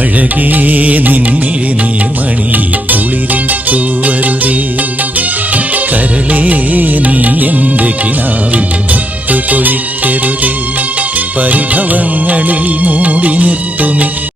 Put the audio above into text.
അഴകേ നിൻമിഴി നീർമണി കുളിരിൽ തൂവരുതേ. കരളേ നീ എൻ്റെ കിനാവിൽ മുത്തുപൊഴിക്കരുതേ. പരിഭവങ്ങളിൽ മൂടി നിർത്തുമി